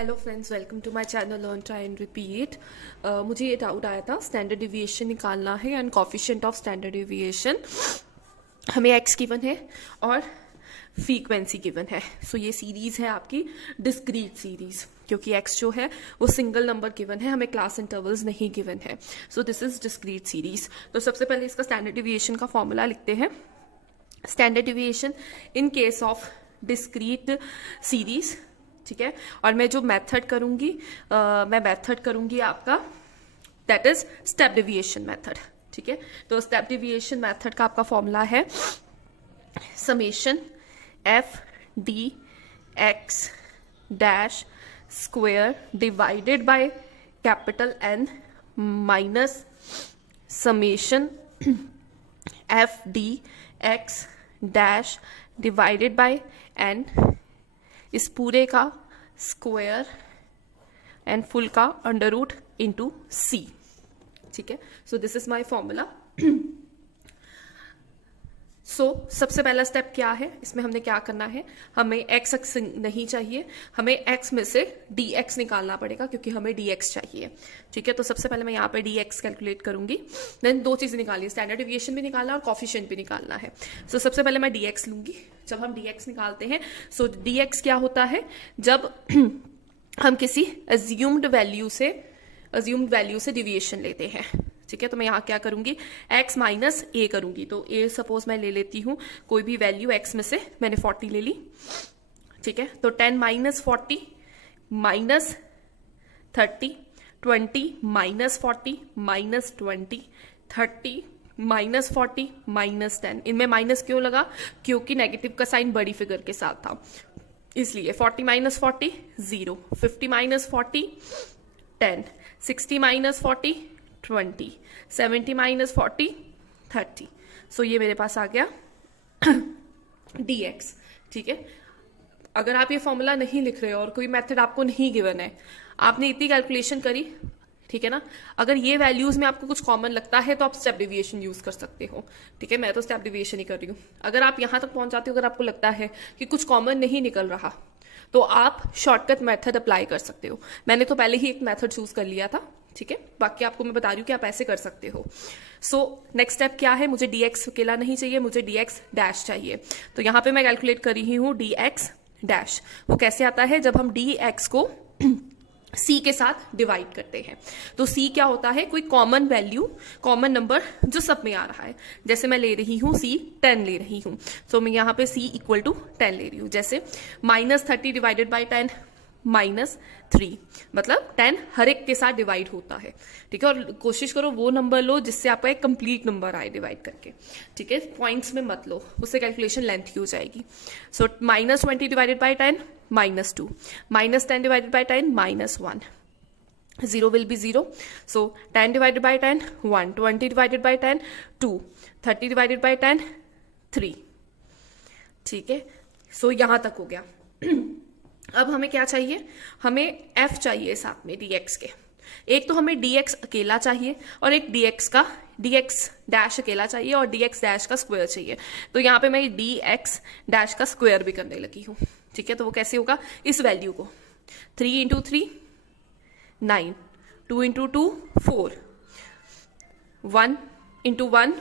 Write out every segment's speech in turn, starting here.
Hello friends, welcome to my channel learn try and repeat. मुझे ये doubt आया था, स्टैंडर्ड डिविएशन निकालना है and coefficient of standard deviation. हमें एक्स गिवन है और फ्रीक्वेंसी गिवन है। सो ये सीरीज है आपकी डिस्क्रीट सीरीज, क्योंकि एक्स जो है वो सिंगल नंबर गिवन है, हमें क्लास इंटरवल्स नहीं गिवन है। So this is discrete series. तो सबसे पहले इसका स्टैंडर्ड डिविएशन का फॉर्मूला लिखते हैं। Standard deviation in case of discrete series, ठीक है। और मैं जो मेथड करूंगी आपका that is step deviation method, ठीक है। तो स्टेप डिविएशन मेथड का आपका फॉर्मूला है summation F D x dash square divided by capital N minus summation F D x dash divided by N, इस पूरे का स्क्वायर एंड फुल का अंडर रूट इंटू सी, ठीक है। So this is my formula. So सबसे पहला step क्या है, इसमें हमने क्या करना है, हमें एक्स नहीं चाहिए, हमें एक्स में से डी एक्स निकालना पड़ेगा, क्योंकि हमें डी एक्स चाहिए, ठीक है। तो सबसे पहले मैं यहाँ पे डी एक्स कैलकुलेट करूंगी। देन दो चीजें निकालनी है, स्टैंडर्ड डिविएशन भी निकालना और कोफिशिएंट भी निकालना है। सो सबसे पहले मैं डी एक्स लूंगी। जब हम डी एक्स निकालते हैं, सो डी एक्स क्या होता है, जब हम किसी अज्यूम्ड वैल्यू से डिविएशन लेते हैं, ठीक है। तो मैं यहाँ क्या करूंगी, x माइनस ए करूंगी। तो a सपोज मैं ले लेती हूँ कोई भी वैल्यू x में से, मैंने 40 ले ली, ठीक है। तो 10 minus 40 minus 30, 20 minus 40 minus 20, 30 minus 40 minus 10। इनमें माइनस क्यों लगा, क्योंकि नेगेटिव का साइन बड़ी फिगर के साथ था, इसलिए 40 माइनस 40 0, 50 माइनस 40 10, 60 माइनस 40 20, 70 माइनस 40 30। सो ये मेरे पास आ गया dx, ठीक है। अगर आप ये फॉर्मूला नहीं लिख रहे हो और कोई मेथड आपको नहीं गिवन है, आपने इतनी कैलकुलेशन करी, ठीक है ना। अगर ये वैल्यूज में आपको कुछ कॉमन लगता है तो आप स्टेप डिविएशन यूज कर सकते हो, ठीक है। मैं तो स्टेप डिविएशन ही कर रही हूँ। अगर आप यहां तक पहुंच जाते हो, अगर आपको लगता है कि कुछ कॉमन नहीं निकल रहा, तो आप शॉर्टकट मेथड अप्लाई कर सकते हो। मैंने तो पहले ही एक मेथड चूज कर लिया था, ठीक है। बाकी आपको मैं बता रही हूँ कि आप ऐसे कर सकते हो। सो नेक्स्ट स्टेप क्या है, मुझे dx अकेला नहीं चाहिए, मुझे dx डैश चाहिए। तो यहाँ पे मैं कैलकुलेट कर रही हूँ dx डैश। वो कैसे आता है, जब हम dx को c के साथ डिवाइड करते हैं। तो c क्या होता है, कोई कॉमन वैल्यू, कॉमन नंबर जो सब में आ रहा है। जैसे मैं ले रही हूँ c 10 ले रही हूँ, तो मैं यहाँ पे c इक्वल टू 10 ले रही हूँ। जैसे माइनस 30 डिवाइडेड बाई 10 माइनस 3, मतलब 10 हर एक के साथ डिवाइड होता है, ठीक है। और कोशिश करो वो नंबर लो जिससे आपका एक कंप्लीट नंबर आए डिवाइड करके, ठीक है। पॉइंट्स में मत लो, उससे कैलकुलेशन लेंथ की हो जाएगी। So minus 20 divided by 10 minus 2, minus 10 divided by 10 minus 1, 0 will be 0. So 10 divided by 10 1, 20 divided by 10 2, 30 divided by 10 3, ठीक है। सो यहां तक हो गया। अब हमें क्या चाहिए, हमें f चाहिए साथ में dx के। एक तो हमें dx अकेला चाहिए और एक dx डैश अकेला चाहिए और dx डैश का स्क्वायर चाहिए। तो यहाँ पे मैं dx डैश का स्क्वायर भी करने लगी हूँ, ठीक है। तो वो कैसे होगा, इस वैल्यू को 3 into 3 9, 2 into 2 4, 1 into 1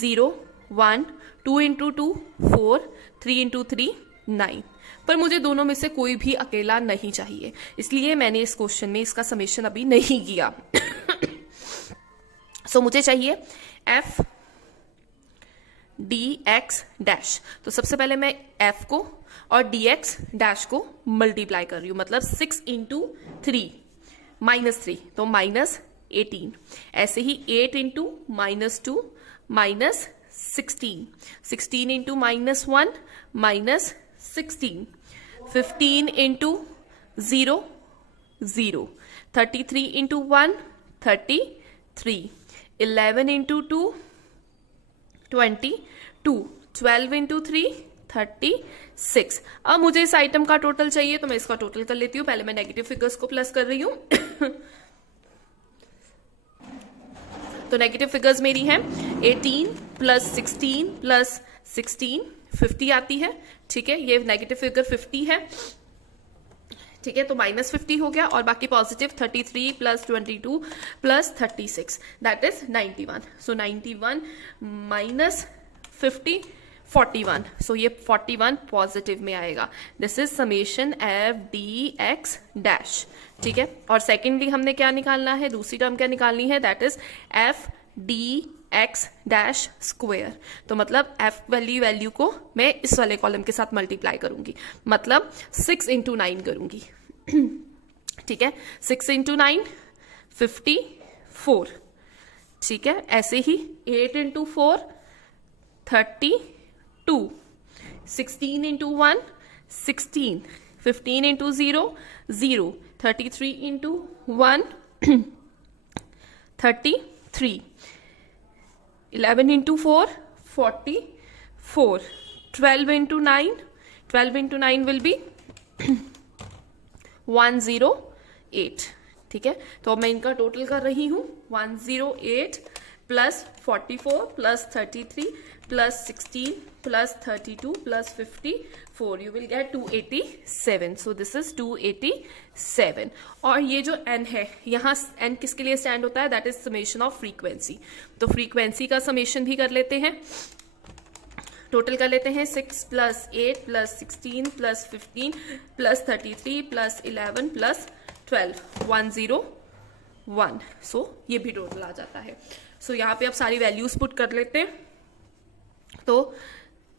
0, 1, 2 into 2 4, 3 into 3 9। पर मुझे दोनों में से कोई भी अकेला नहीं चाहिए, इसलिए मैंने इस क्वेश्चन में इसका समेशन अभी नहीं किया। सो मुझे चाहिए f dx डैश। तो सबसे पहले मैं f को और dx डैश को मल्टीप्लाई कर रही हूं, मतलब 6 इंटू 3 माइनस 3, तो माइनस 18। ऐसे ही 8 into minus 2 minus 16, 16 into minus 1 minus 16, 15 into 0 0, 33 into 1 33, 11 into 2 22, 12 into 3 36। अब मुझे इस आइटम का टोटल चाहिए, तो मैं इसका टोटल कर लेती हूँ। पहले मैं नेगेटिव फिगर्स को प्लस कर रही हूँ। तो नेगेटिव फिगर्स मेरी हैं 18 प्लस 16 प्लस 16 50 आती है, ठीक है। ये नेगेटिव फिगर 50 है, ठीक है, तो -50 हो गया और बाकी positive 33 plus 22 plus 36 that is 91. So 91 minus 50 41. सो ये 41 पॉजिटिव में आएगा. This is summation F D x dash. ठीक है, और सेकेंडली हमने क्या निकालना है, दूसरी टर्म क्या निकालनी है, that is F D x dash square. तो मतलब एफ वाली वैल्यू को मैं इस वाले कॉलम के साथ मल्टीप्लाई करूंगी, मतलब 6 इंटू 9 करूंगी. ठीक है, 6 इंटू 9 54. ठीक है, ऐसे ही 8 into 4 32. 16 into 1 16. 15 into 0 0. 33 into 1 33. 11 into 4 44. 12 into 9 12 into 9 will be 108. ठीक है, तो अब मैं इनका टोटल कर रही हूं. 108 plus 44 plus 33 plus 16 plus 32 plus 54, you will get 287. So this is 287. और ये जो n है, यहाँ n किसके लिए स्टैंड होता है, that is summation of frequency. तो फ्रीक्वेंसी का समेशन भी कर लेते हैं, टोटल कर लेते हैं. 6 plus 8 plus 16 plus 15 plus 33 plus 11 plus 12 101. सो ये भी टोटल आ जाता है. सो यहाँ पे आप सारी वैल्यूज पुट कर लेते हैं. तो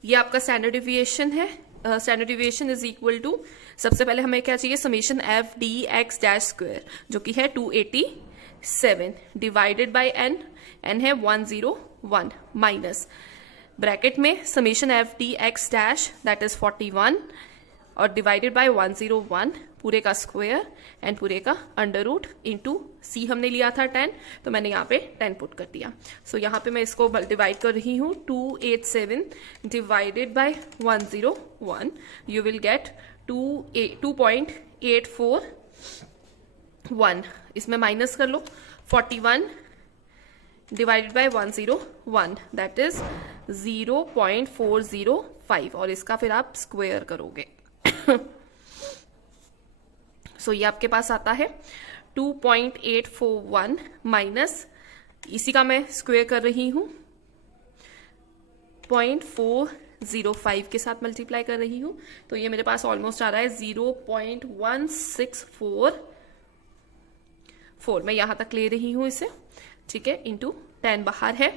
ये आपका स्टैंडर्ड डिविएशन है. Standard deviation is equal to, सबसे पहले हमें क्या चाहिए, summation F D x dash square, जो कि है 287 डिवाइडेड बाय एन. एन है 101 माइनस ब्रैकेट में summation F D x dash that is 41 और डिवाइडेड बाय 101 पूरे का स्क्वायर एंड पूरे का अंडर रूट इंटू सी हमने लिया था 10, तो मैंने यहाँ पे 10 पुट कर दिया. सो यहाँ पे मैं इसको डिवाइड कर रही हूँ. 287 divided by 101, you will get 2.841. इसमें माइनस कर लो. 41 डिवाइडेड बाय 101 दैट इज 0.405 और इसका फिर आप स्क्वायर करोगे. सो ये आपके पास आता है 2.841 माइनस, इसी का मैं स्क्वायर कर रही हूं 0.405 के साथ मल्टीप्लाई कर रही हूं. तो ये मेरे पास ऑलमोस्ट आ रहा है 0.1644. मैं यहां तक ले रही हूं इसे. ठीक है, इंटू 10 बाहर है,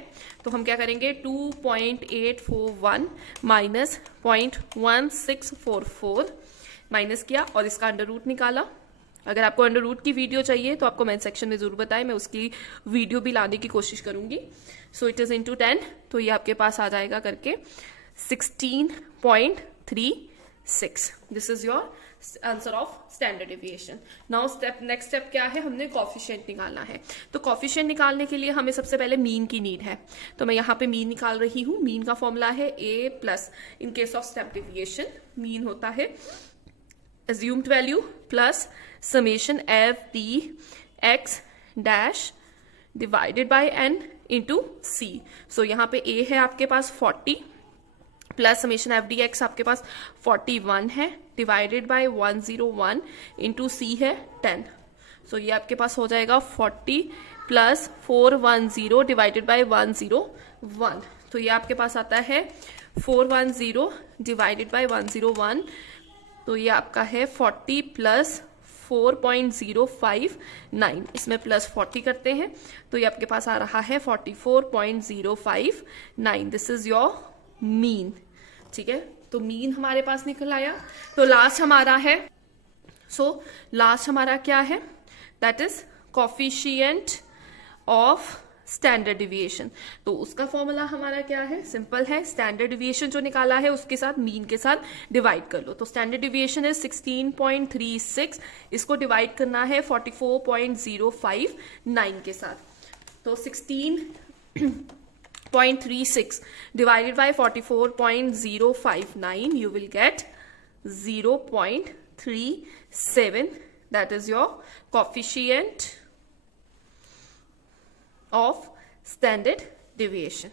तो हम क्या करेंगे 2.841 माइनस 0.1644 माइनस किया और इसका अंडर रूट निकाला. अगर आपको अंडर रूट की वीडियो चाहिए तो आपको कमेंट सेक्शन में जरूर बताएं, मैं उसकी वीडियो भी लाने की कोशिश करूंगी. सो इट इज इंटू 10, तो ये आपके पास आ जाएगा करके 16.36. This is your answer of standard deviation. Now next step क्या है, हमने कॉफिशिएंट निकालना है. तो कॉफिशिएंट निकालने के लिए हमें सबसे पहले मीन की नीड है. तो मैं यहाँ पे मीन निकाल रही हूँ. मीन का फॉर्मूला है a plus, in case of step deviation mean होता है assumed value plus summation f d x dash divided by n into c. so यहाँ पे a है आपके पास 40 plus summation F D x आपके पास 41 है डिवाइडेड बाय 101 इंटू सी है 10. सो ये आपके पास हो जाएगा 40 प्लस 410 डिवाइडेड बाय 101. तो ये आपके पास आता है 410 डिवाइडेड बाय 101. तो ये आपका है 40 प्लस 4.059. इसमें प्लस 40 करते हैं तो ये आपके पास आ रहा है 44.059. This is your mean. ठीक है, तो मीन हमारे पास निकल आया. तो लास्ट हमारा है, लास्ट हमारा क्या है, that is coefficient of standard deviation. तो उसका फॉर्मूला हमारा क्या है, सिंपल है. स्टैंडर्ड डिविएशन जो निकाला है उसके साथ मीन के साथ डिवाइड कर लो. तो स्टैंडर्ड डिविएशन है 16.36, इसको डिवाइड करना है 44.059 के साथ. तो 16.36 divided by 44.059, you will get 0.37. That is your coefficient of standard deviation.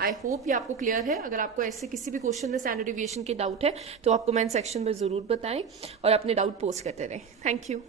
I hope ये आपको क्लियर है। अगर आपको ऐसे किसी भी क्वेश्चन में स्टैंडर्ड डेविएशन के डाउट है तो आप कमेंट सेक्शन में जरूर बताएं और अपने डाउट पोस्ट करते रहें। Thank you.